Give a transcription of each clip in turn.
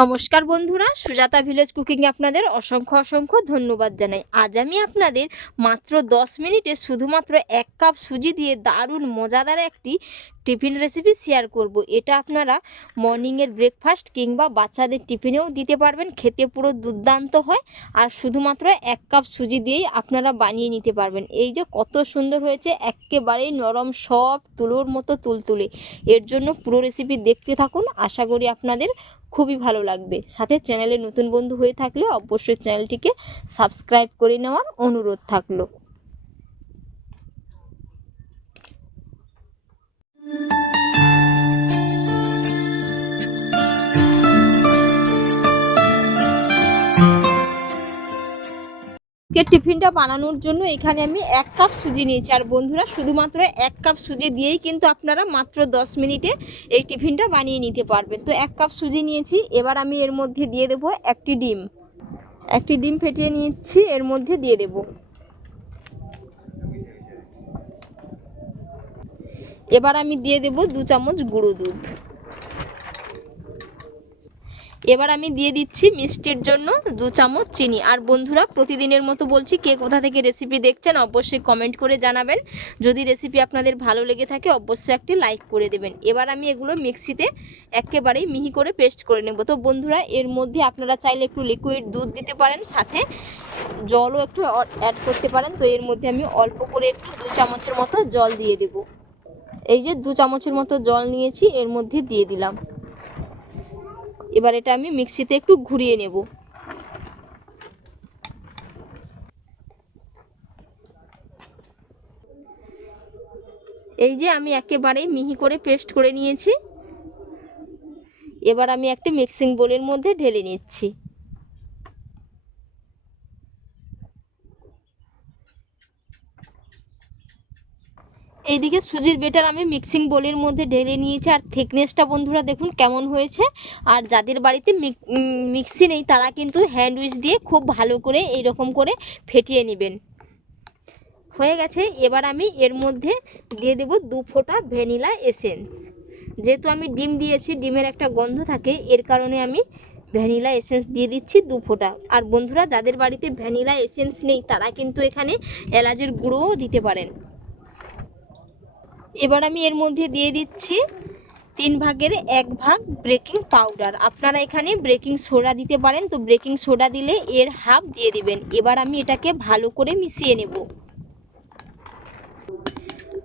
নমস্কার বন্ধুরা, সুজাতা ভিলেজ কুকিংয়ে আপনাদের অসংখ্য অসংখ্য ধন্যবাদ জানাই। আজ আমি আপনাদের মাত্র 10 মিনিটে শুধুমাত্র এক কাপ সুজি দিয়ে দারুণ মজাদার একটি টিফিন রেসিপি শেয়ার করব। এটা আপনারা মর্নিংয়ের ব্রেকফাস্ট কিংবা বাচ্চাদের টিফিনেও দিতে পারবেন, খেতে পুরো দুর্দান্ত হয়। আর শুধুমাত্র এক কাপ সুজি দিয়েই আপনারা বানিয়ে নিতে পারবেন। এই যে কত সুন্দর হয়েছে, একেবারেই নরম, সব তুলোর মতো তুলতুলে। এর জন্য পুরো রেসিপি দেখতে থাকুন। আশা করি আপনাদের খুবই ভালো লাগবে। সাথে চ্যানেলে নতুন বন্ধু হয়ে থাকলে অবশ্যই চ্যানেলটিকে সাবস্ক্রাইব করে নেওয়ার অনুরোধ থাকল। আজকে টিফিনটা বানানোর জন্য এখানে আমি এক কাপ সুজি নিয়েছি। আর বন্ধুরা, শুধুমাত্র এক কাপ সুজি দিয়েই কিন্তু আপনারা মাত্র দশ মিনিটে এই টিফিনটা বানিয়ে নিতে পারবেন। তো এক কাপ সুজি নিয়েছি, এবার আমি এর মধ্যে দিয়ে দেবো একটি ডিম। একটি ডিম ফেটিয়ে নিচ্ছি, এর মধ্যে দিয়ে দেব। এবার আমি দিয়ে দেব দু চামচ গুঁড়ো দুধ। এবার আমি দিয়ে দিচ্ছি মিষ্টির জন্য দু চামচ চিনি। আর বন্ধুরা, প্রতিদিনের মতো বলছি কে কোথা থেকে রেসিপি দেখছেন, অবশ্যই কমেন্ট করে জানাবেন। যদি রেসিপি আপনাদের ভালো লেগে থাকে, অবশ্যই একটি লাইক করে দেবেন। এবার আমি এগুলো মিক্সিতে একেবারেই মিহি করে পেস্ট করে নেব। তো বন্ধুরা, এর মধ্যে আপনারা চাইলে একটু লিকুইড দুধ দিতে পারেন, সাথে জলও একটু অ্যাড করতে পারেন। তো এর মধ্যে আমি অল্প করে একটু দু চামচের মতো জল দিয়ে দেব। এই যে দু চামচের মতো জল নিয়েছি, এর মধ্যে দিয়ে দিলাম। এবার এটা আমি মিক্সিতে একটু ঘুরিয়ে নেব। এই যে আমি একেবারে মিহি করে পেস্ট করে নিয়েছি। এবার আমি একটা মিক্সিং বোলের মধ্যে ঢেলে নিচ্ছি। এইদিকে সুজির বেটার আমি মিক্সিং বোলের মধ্যে ঢেলে নিয়েছি। আর থিকনেসটা বন্ধুরা দেখুন কেমন হয়েছে। আর যাদের বাড়িতে মিক্সি নেই, তারা কিন্তু হ্যান্ড উইচ দিয়ে খুব ভালো করে এই রকম করে ফেটিয়ে নেবেন। হয়ে গেছে, এবার আমি এর মধ্যে দিয়ে দেব দু ফোঁটা ভ্যানিলা এসেন্স। যেহেতু আমি ডিম দিয়েছি, ডিমের একটা গন্ধ থাকে, এর কারণে আমি ভ্যানিলা এসেন্স দিয়ে দিচ্ছি দু ফোঁটা। আর বন্ধুরা, যাদের বাড়িতে ভ্যানিলা এসেন্স নেই, তারা কিন্তু এখানে এলাচের গুঁড়োও দিতে পারেন। এবার আমি এর মধ্যে দিয়ে দিচ্ছি তিন ভাগের এক ভাগ ব্রেকিং পাউডার আপনারা এখানে ব্রেকিং সোডা দিতে পারেন। তো ব্রেকিং সোডা দিলে এর হাফ দিয়ে দিবেন। এবার আমি এটাকে ভালো করে মিশিয়ে নেব।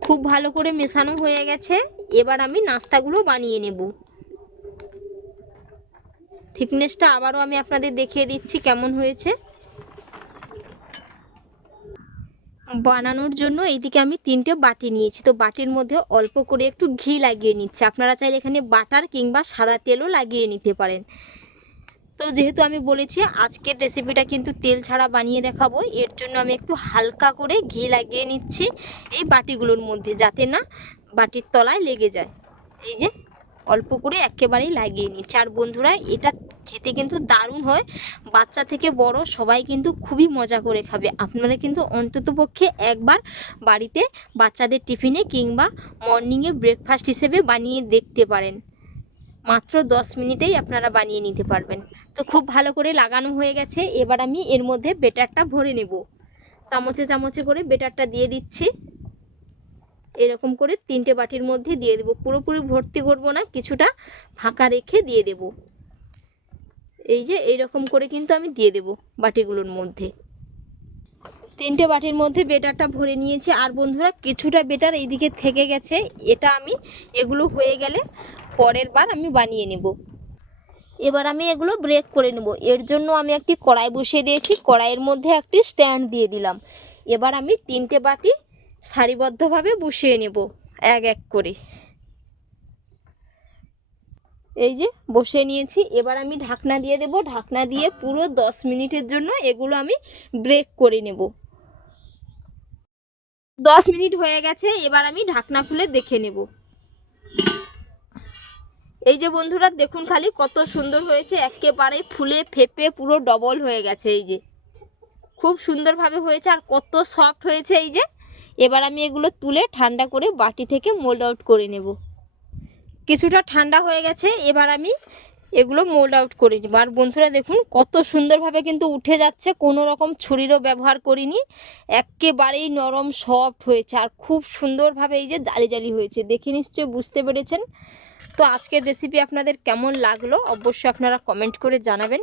খুব ভালো করে মেশানো হয়ে গেছে। এবার আমি নাস্তাগুলো বানিয়ে নেব। থিকনেসটা আবারও আমি আপনাদের দেখিয়ে দিচ্ছি কেমন হয়েছে। বানানোর জন্য এইদিকে আমি তিনটে বাটি নিয়েছি। তো বাটির মধ্যে অল্প করে একটু ঘি লাগিয়ে নিচ্ছি। আপনারা চাইলে এখানে বাটার কিংবা সাদা তেলও লাগিয়ে নিতে পারেন। তো যেহেতু আমি বলেছি, আজকের রেসিপিটা কিন্তু তেল ছাড়া বানিয়ে দেখাবো। এর জন্য আমি একটু হালকা করে ঘি লাগিয়ে নিচ্ছি এই বাটিগুলোর মধ্যে, যাতে না বাটির তলায় লেগে যায়। এই যে অল্প করে একেবারেই লাগিয়ে নিচ্ছি আর বন্ধুরা, এটা খেতে কিন্তু দারুণ হয়। বাচ্চা থেকে বড় সবাই কিন্তু খুবই মজা করে খাবে। আপনারা কিন্তু অন্ততপক্ষে একবার বাড়িতে বাচ্চাদের টিফিনে কিংবা মর্নিংয়ে ব্রেকফাস্ট হিসেবে বানিয়ে দেখতে পারেন। মাত্র দশ মিনিটেই আপনারা বানিয়ে নিতে পারবেন। তো খুব ভালো করে লাগানো হয়ে গেছে। এবার আমি এর মধ্যে বেটারটা ভরে নেব। চামচে চামচে করে বেটারটা দিয়ে দিচ্ছি। এরকম করে তিনটে বাটির মধ্যে দিয়ে দেবো। পুরোপুরি ভর্তি করব না, কিছুটা ফাঁকা রেখে দিয়ে দেব। এই যে এইরকম করে কিন্তু আমি দিয়ে দেব বাটিগুলোর মধ্যে। তিনটে বাটির মধ্যে বেটারটা ভরে নিয়েছি। আর বন্ধুরা, কিছুটা বেটার এইদিকে থেকে গেছে। এটা আমি, এগুলো হয়ে গেলে পরের বার আমি বানিয়ে নেব। এবার আমি এগুলো ব্রেক করে নেব। এর জন্য আমি একটি কড়াই বসিয়ে দিয়েছি। কড়াইয়ের মধ্যে একটি স্ট্যান্ড দিয়ে দিলাম। এবার আমি তিনটে বাটি সারিবদ্ধভাবে বসিয়ে নেব, এক এক করে। এই যে, বসিয়ে নিয়েছি। এবার আমি ঢাকনা দিয়ে দেব। ঢাকনা দিয়ে পুরো দশ মিনিটের জন্য এগুলো আমি ব্রেক করে নেব। দশ মিনিট হয়ে গেছে, এবার আমি ঢাকনা খুলে দেখে নেব। এই যে বন্ধুরা, দেখুন খালি কত সুন্দর হয়েছে। একেবারে ফুলে ফেপে পুরো ডবল হয়ে গেছে, এই যে। খুব সুন্দরভাবে হয়েছে আর কত সফট হয়েছে, এই যে। এবার আমি এগুলো তুলে ঠান্ডা করে বাটি থেকে মোল্ড আউট করে নেব। কিছুটা ঠান্ডা হয়ে গেছে, এবার আমি এগুলো মোল্ড আউট করে নিব। আর বন্ধুরা দেখুন, কত সুন্দরভাবে কিন্তু উঠে যাচ্ছে, কোনো রকম ছুরিরও ব্যবহার করিনি। একেবারেই নরম সফট হয়েছে, আর খুব সুন্দরভাবে এই যে জালি জালি হয়েছে, দেখে নিশ্চয়ই বুঝতে পেরেছেন। তো আজকের রেসিপি আপনাদের কেমন লাগল, অবশ্যই আপনারা কমেন্ট করে জানাবেন।